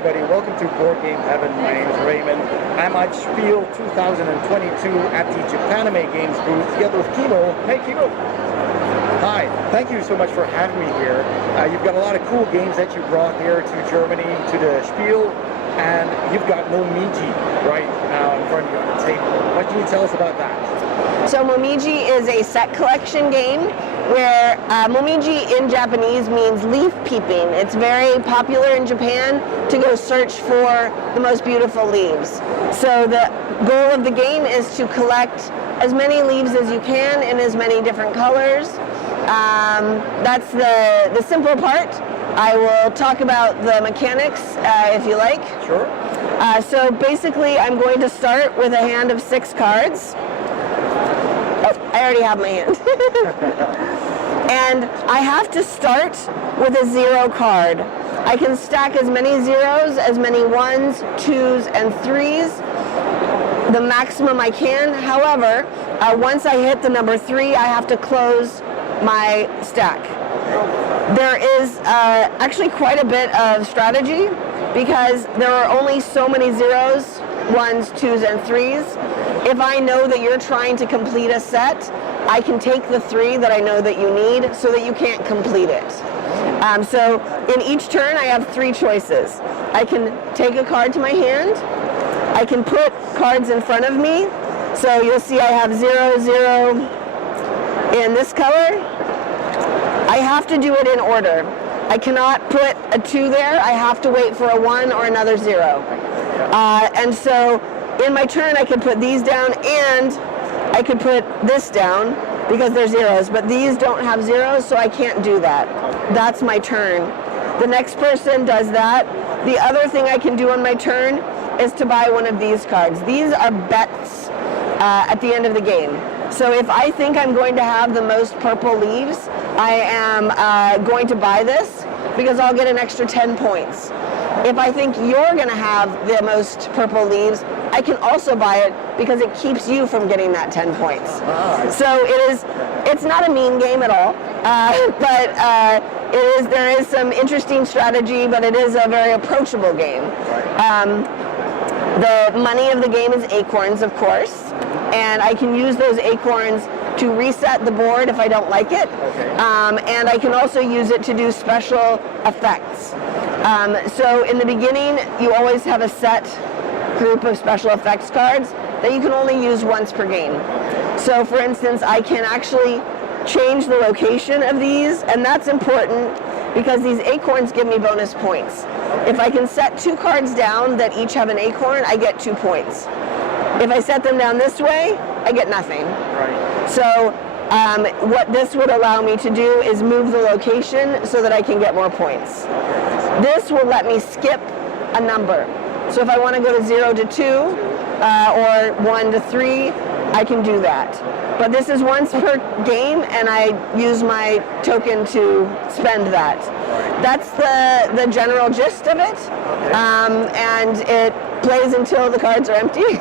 everybody. Welcome to Board Game Heaven. My name is Raymond. I'm at Spiel 2022 at the Japanime Games booth together with Kimo. Hey, Kimo. Hi. Thank you so much for having me here. You've got a lot of cool games that you brought here to Germany, to the Spiel, and you've got Momiji right now in front of you on the table. What can you tell us about that? So Momiji is a set collection game where Momiji in Japanese means leaf peeping. It's very popular in Japan to go search for the most beautiful leaves. So the goal of the game is to collect as many leaves as you can in as many different colors. That's the simple part. I will talk about the mechanics if you like. Sure. So basically I'm going to start with a hand of 6 cards. Oh, I already have my hand. And I have to start with a 0 card. I can stack as many 0s, as many 1s, 2s, and 3s, the maximum I can. However, once I hit the number 3, I have to close my stack. There is actually quite a bit of strategy because there are only so many 0s, 1s, 2s, and 3s. If I know that you're trying to complete a set, I can take the 3 that I know that you need so that you can't complete it. So in each turn I have 3 choices. I can take a card to my hand, I can put cards in front of me, so you'll see I have 0, 0 in this color. I have to do it in order. I cannot put a 2 there, I have to wait for a 1 or another 0. And so in my turn I could put these down and I could put this down because they're 0s, but these don't have 0s, so I can't do that. That's my turn. The next person does that. The other thing I can do on my turn is to buy one of these cards. These are bets at the end of the game. So if I think I'm going to have the most purple leaves, I am going to buy this because I'll get an extra 10 points. If I think you're going to have the most purple leaves, I can also buy it because it keeps you from getting that 10 points. So it's not a mean game at all, but there is some interesting strategy, but it is a very approachable game. The money of the game is acorns, of course, and I can use those acorns to reset the board if I don't like it, and I can also use it to do special effects. So in the beginning, you always have a set group of special effects cards that you can only use once per game. So for instance, I can actually change the location of these, and that's important because these acorns give me bonus points. If I can set 2 cards down that each have an acorn, I get 2 points. If I set them down this way, I get nothing. So what this would allow me to do is move the location so that I can get more points. This will let me skip a number. So if I want to go to 0 to 2 or 1 to 3, I can do that. But this is once per game, and I use my token to spend that. That's the general gist of it, and it plays until the cards are empty.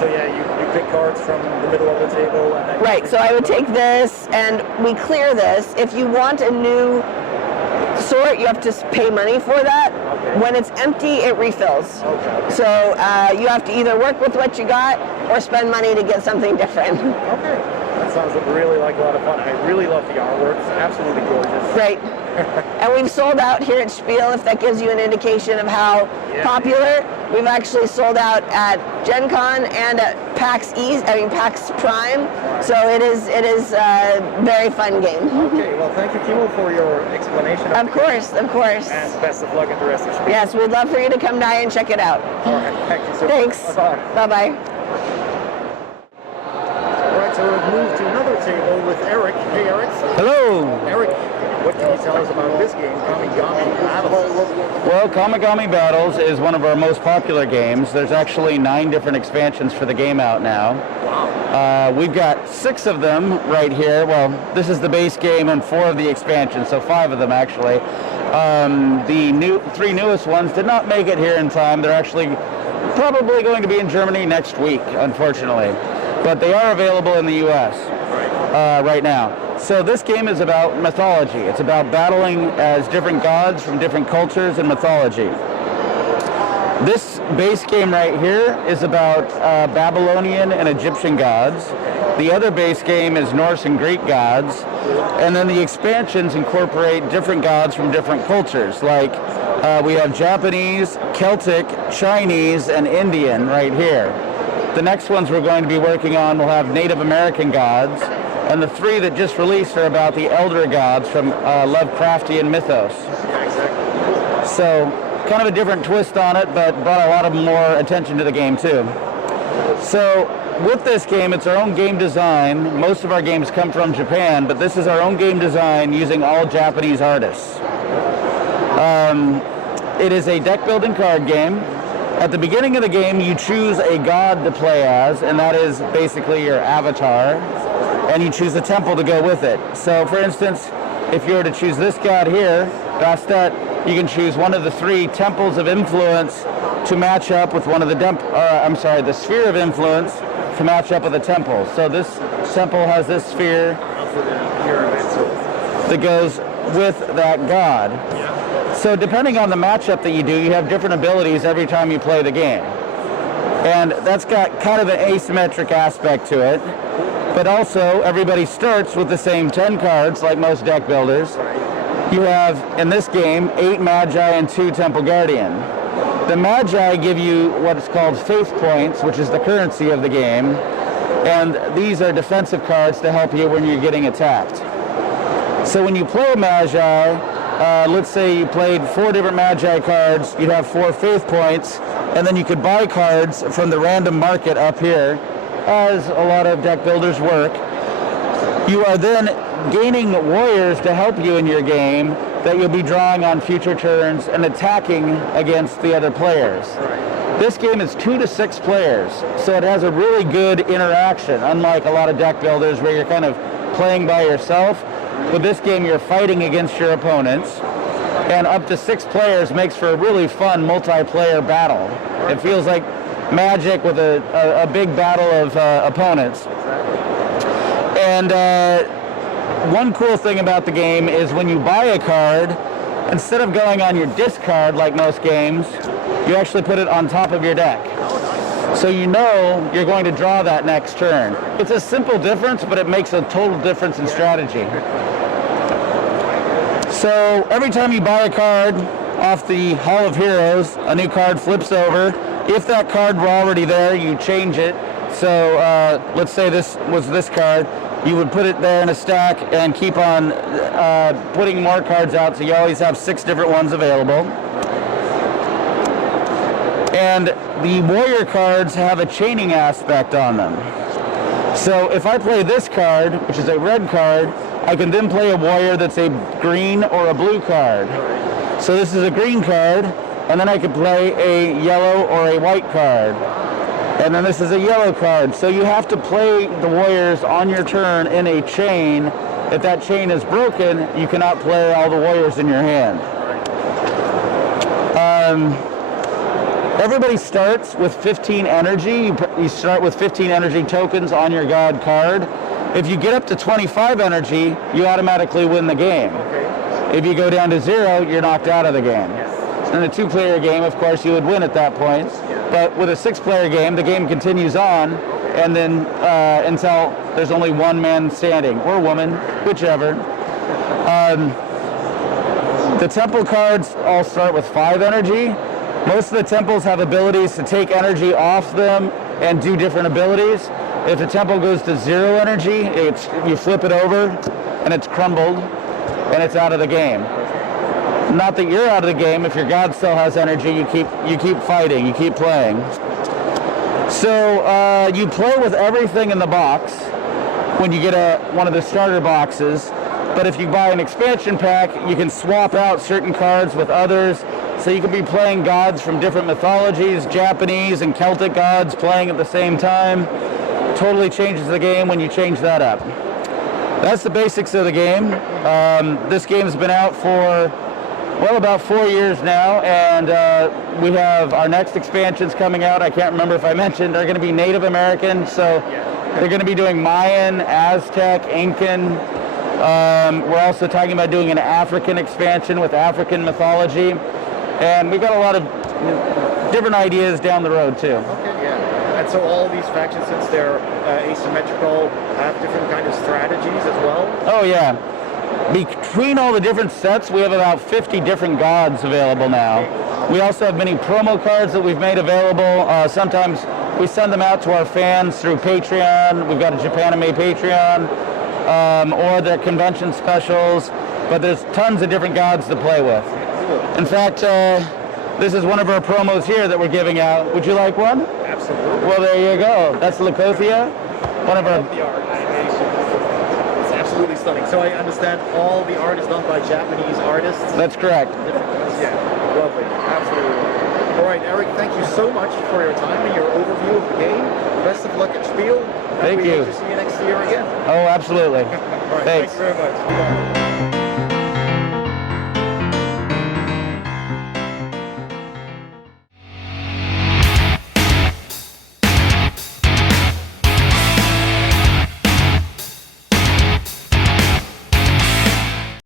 So you pick cards from the middle of the table. And then right, so I would take this, and we clear this. If you want a new sort, you have to pay money for that. When it's empty, it refills. So you have to either work with what you got or spend money to get something different. That sounds really like a lot of fun. I really love the artwork. It's absolutely gorgeous. Right. And we've sold out here at Spiel, if that gives you an indication of how popular. We've actually sold out at Gen Con and at PAX Prime. So it is a very fun game. Okay, well thank you, Kimo, for your explanation. Of course. And best of luck at the rest of Spiel. Yes, we'd love for you to come by and check it out. All right, thank you so much. Thanks. Bye-bye. All right, so we've moved to another table with Eric. Hey, Eric. Hello. Eric, what can you tell us about this game, Kamigami Battles? Well, Kamigami Battles is one of our most popular games. There's actually 9 different expansions for the game out now. Wow. We've got 6 of them right here. Well, this is the base game and 4 of the expansions, so 5 of them actually. The 3 newest ones did not make it here in time. They're actually probably going to be in Germany next week, unfortunately. But they are available in the US right now. So this game is about mythology. It's about battling as different gods from different cultures and mythology. This base game right here is about Babylonian and Egyptian gods. The other base game is Norse and Greek gods. And then the expansions incorporate different gods from different cultures. Like we have Japanese, Celtic, Chinese, and Indian right here. The next ones we're going to be working on will have Native American gods. And the 3 that just released are about the elder gods from Lovecraftian mythos. So kind of a different twist on it, but brought a lot of more attention to the game too. So with this game, it's our own game design. Most of our games come from Japan, but this is our own game design using all Japanese artists. It is a deck building card game. At the beginning of the game, you choose a god to play as, and that is basically your avatar, and you choose a temple to go with it. So for instance, if you were to choose this god here, Bastet, you can choose one of the 3 temples of influence to match up with one of the the sphere of influence to match up with a temple. So this temple has this sphere that goes with that god. So depending on the matchup that you do, you have different abilities every time you play the game. And that's got kind of an asymmetric aspect to it. But also, everybody starts with the same 10 cards, like most deck builders. You have, in this game, 8 Magi and 2 Temple Guardian. The Magi give you what is called faith points, which is the currency of the game. And these are defensive cards to help you when you're getting attacked. So when you play a Magi, let's say you played 4 different Magi cards, you'd have 4 faith points, and then you could buy cards from the random market up here, as a lot of deck builders work. You are then gaining warriors to help you in your game that you'll be drawing on future turns and attacking against the other players. This game is 2 to 6 players, so it has a really good interaction, unlike a lot of deck builders where you're kind of playing by yourself. With this game, you're fighting against your opponents, and up to 6 players makes for a really fun multiplayer battle. It feels like Magic with a big battle of opponents. And one cool thing about the game is when you buy a card, instead of going on your discard like most games, you actually put it on top of your deck. So you know you're going to draw that next turn. It's a simple difference, but it makes a total difference in strategy. So every time you buy a card off the Hall of Heroes, a new card flips over. If that card were already there, you change it. So let's say this was this card. You would put it there in a stack and keep on putting more cards out, so you always have 6 different ones available. And the warrior cards have a chaining aspect on them. So if I play this card, which is a red card, I can then play a warrior that's a green or a blue card. So this is a green card, and then I could play a yellow or a white card. And then this is a yellow card. So you have to play the warriors on your turn in a chain. If that chain is broken, you cannot play all the warriors in your hand. Everybody starts with 15 energy. You start with 15 energy tokens on your god card. If you get up to 25 energy, you automatically win the game. If you go down to 0, you're knocked out of the game. In a 2-player game, of course, you would win at that point. But with a 6-player game, the game continues on, and then until there's only one man standing, or woman, whichever. The temple cards all start with 5 energy. Most of the temples have abilities to take energy off them and do different abilities. If the temple goes to 0 energy, you flip it over, and it's crumbled, and it's out of the game. Not that you're out of the game. If your god still has energy, you keep fighting, you keep playing. So you play with everything in the box when you get one of the starter boxes. But if you buy an expansion pack, you can swap out certain cards with others. So you can be playing gods from different mythologies, Japanese and Celtic gods playing at the same time. Totally changes the game when you change that up. That's the basics of the game. This game's been out for about 4 years now, and we have our next expansions coming out. I can't remember if I mentioned, they're going to be Native American, so they're going to be doing Mayan, Aztec, Incan. We're also talking about doing an African expansion with African mythology, and we've got a lot of different ideas down the road too. Okay, yeah. And so all these factions, since they're asymmetrical, have different kind of strategies as well? Oh yeah. Between all the different sets, we have about 50 different gods available now. We also have many promo cards that we've made available. Sometimes we send them out to our fans through Patreon. We've got a Japanime Patreon, or their convention specials. But there's tons of different gods to play with. In fact, this is one of our promos here that we're giving out. Would you like one? Absolutely. Well, there you go. That's Lakothia. One of our... The art. It's absolutely stunning. So I understand all the art is done by Japanese artists? That's correct. Yeah, lovely. Absolutely lovely. All right, Eric, thank you so much for your time and your overview of the game. Best of luck at Spiel. Thank you. We hope to see you next year again. Oh, absolutely. All right, Thanks. thank you very much.